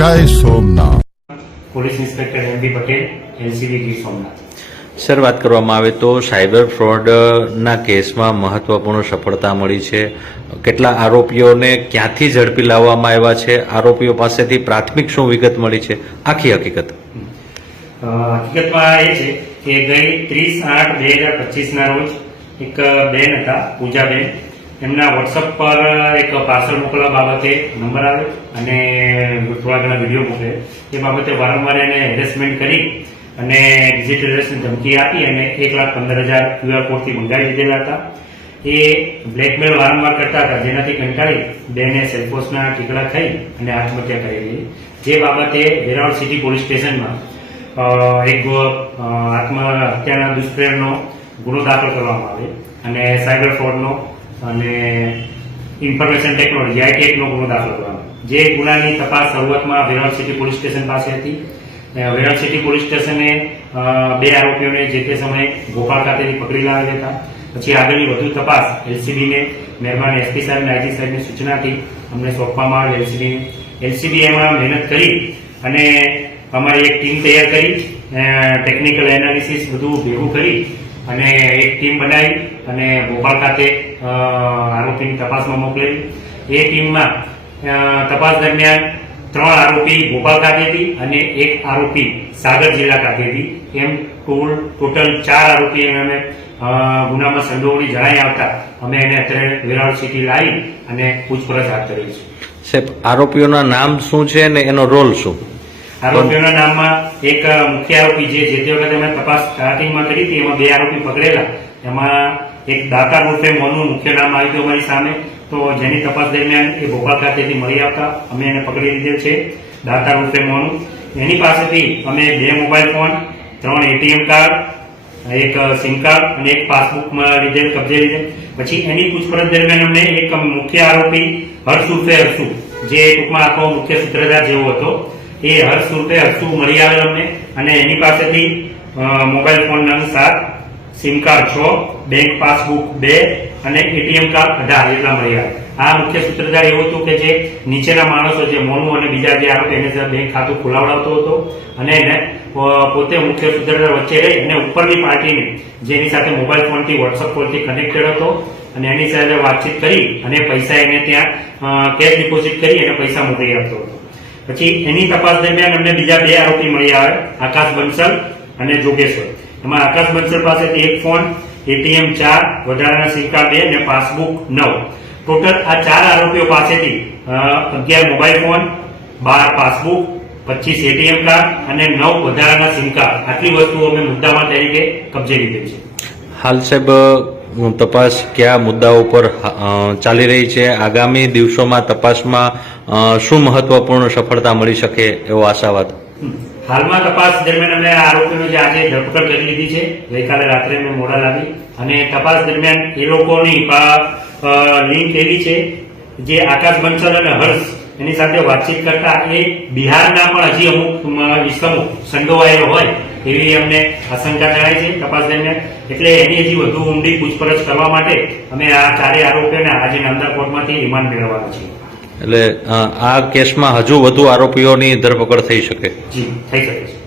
જય Somnath. Police inspector M B Patel NCB Gir Somnath. Sir વાત કરવામાં આવે તો સાયબર ફ્રોડના કેસમાં મહત્વપૂર્ણ સફળતા મળી છે. કેટલા આરોપીઓને ક્યાંથી ઝડપી લાવવામાં આવ્યા છે? આરોપીઓ પાસેથી પ્રાથમિક શું વિગત મળી છે? આખી હકીકત. હકીકતમાં એ છે કે ગઈ ત્રીસ આઠ બે હજાર પચીસના રોજ એક બેન હતા પૂજાબેન. એમના વોટ્સઅપ પર એક પાર્સલ મોકલવા બાબતે નંબર આવે અને થોડા ઘણા વીડિયો મોકલે એ બાબતે વારંવાર એને હેરેસમેન્ટ કરી અને ડિજિટલાઇઝેશન ધમકી આપી અને એક લાખ પંદર હજાર ક્યુઆર કોડથી મંગાવી દીધેલા હતા. એ બ્લેકમેલ વારંવાર કરતા હતા, જેનાથી કંટાળી બેને સેલ્ફોસના ટીકડા ખાઈ અને આત્મહત્યા કરેલી જે બાબતે વેરાવળ સિટી પોલીસ સ્ટેશનમાં એક આત્મહત્યાના દુષ્પ્રેરનો ગુનો દાખલ કરવામાં આવે અને સાયબર ફ્રોડનો અને ઇન્ફોર્મેશન ટેકનોલોજી આઈટી એક્ટનો ગુનો દાખલ કરવાનો જે ગુનાની તપાસ શરૂઆતમાં વેરાવળ સિટી પોલીસ સ્ટેશન પાસે હતી. વેરાવળ સિટી પોલીસ સ્ટેશને બે આરોપીઓને જે તે સમયે ગોપાળ ખાતેથી પકડી લાવેલ હતા. પછી આગળની વધુ તપાસ એલસીબીને મહેરબાન એસપી સાહેબ આઈજી સાહેબની સૂચનાથી અમને સોંપવામાં આવે એલસીબી એલસીબી એમાં મહેનત કરી અને અમારી એક ટીમ તૈયાર કરી ટેકનિકલ એનાલિસિસ બધું ભેગું કરી અને એક ટીમ બનાવી. અને ભોપાલ ખાતે આરોપીની તપાસમાં મોકલેલી. એ ટીમમાં તપાસ દરમિયાન ત્રણ આરોપી ભોપાલ ખાતેથી અને એક આરોપી સાગર જિલ્લા ખાતેથી એમ ટોલ ટોટલ ચાર આરોપી અમે ગુનામાં સંડોવણી જણાઈ આવતા અમે એને અત્યારે વેરાવળ સિટી લાવી અને પૂછપરછ હાથ ધરી છે. સાહેબ આરોપીઓના નામ શું છે અને એનો રોલ શું? આરોપીઓના નામમાં એક મુખ્ય આરોપી જે જે તે વખતે અમે તપાસ સ્ટાર્ટિંગમાં કરી હતી એમાં બે આરોપી પકડેલા. એમાં એક દાતા રૂપે મોનું મુખ્ય નામ આવ્યું ગયું અમારી સામે. તો જેની તપાસ દરમિયાન એ ભોપાલ ખાતેથી મળી આવતા અમે એને પકડી લીધેલ છે, દાતા રૂપે મોનું એની પાસેથી અમે બે મોબાઈલ ફોન, ત્રણ એટીએમ કાર્ડ, એક સિમ કાર્ડ અને એક પાસબુકમાં લીધેલ, કબજે લીધેલ. પછી એની પૂછપરછ દરમિયાન અમને એક મુખ્ય આરોપી હર્ષ ઉર્ફે હર્ષુ, જે ટૂંકમાં આખો મુખ્ય સૂત્રધાર જેવો હતો, એ હર્ષ ઉર્ફે હર્ષુ મળી આવેલ અમને. અને એની પાસેથી મોબાઈલ ફોન નંગ સાત સિમ કાર્ડ છ, બેંક પાસબુક બે અને એટીએમ કાર્ડ અઢાર એટલા મળી આ મુખ્ય સૂત્રધાર એવું હતું કે જે નીચેના માણસો જે મોનુ અને બીજા જે આરોપી એને બેંક ખાતું ખોલાવડાવતો હતો અને એને પોતે મુખ્ય સૂત્રધાર વચ્ચે રહી અને ઉપરની પાર્ટીને, જેની સાથે મોબાઈલ ફોનથી વોટ્સઅપ કોલથી કનેક્ટેડ હતો અને એની સાથે વાતચીત કરી અને પૈસા એને ત્યાં કેશ ડિપોઝિટ કરી અને પૈસા મોકલી આપતો હતો. પછી એની તપાસ દરમિયાન અમને બીજા બે આરોપી મળી આવે, આકાશ બંસલ અને જોગેશ્વર. એમાં આકાશ બંસલ પાસેથી એક ફોન એટીએમ ચાર વધારાના સિક્કા બે અને પાસબુક નવ. ટોટલ આ ચાર આરોપીઓ પાસેથી અગિયાર મોબાઈલ ફોન બાર પાસબુક પચીસ એટીએમ કાર્ડ અને નવ વધારાના સિમ કાર્ડ. આટલી વસ્તુઓ અમે મુદ્દામાં તરીકે કબજે લીધી છે. હાલ સાહેબ તપાસ કયા મુદ્દાઓ પર ચાલી રહી છે? આગામી દિવસોમાં તપાસમાં શું મહત્વપૂર્ણ સફળતા મળી શકે એવો આશાવાદ. હાલમાં તપાસ દરમિયાન અમે આરોપીઓની જે આજે ધરપકડ કરી લીધી છે ગઈકાલે રાત્રે અમે મોડા લાવી અને તપાસ દરમિયાન એ લોકોની લિંક એવી છે જે આકાશ બંસલ અને હર્ષ એની સાથે વાતચીત કરતા એ બિહારના પણ હજી અમુક અમ, ઇસમો સંડોવાયેલો હોય એવી અમને આશંકા જણાય છે તપાસ દરમિયાન. એટલે એની હજી વધુ ઊંડી પૂછપરછ કરવા માટે અમે આ ચારેય આરોપીઓને આજે નામદાર કોર્ટમાંથી રિમાન્ડ મેળવવાના છીએ. એટલે આ કેસમાં હજુ વધુ આરોપીઓની ધરપકડ થઈ શકે. થઈ શકે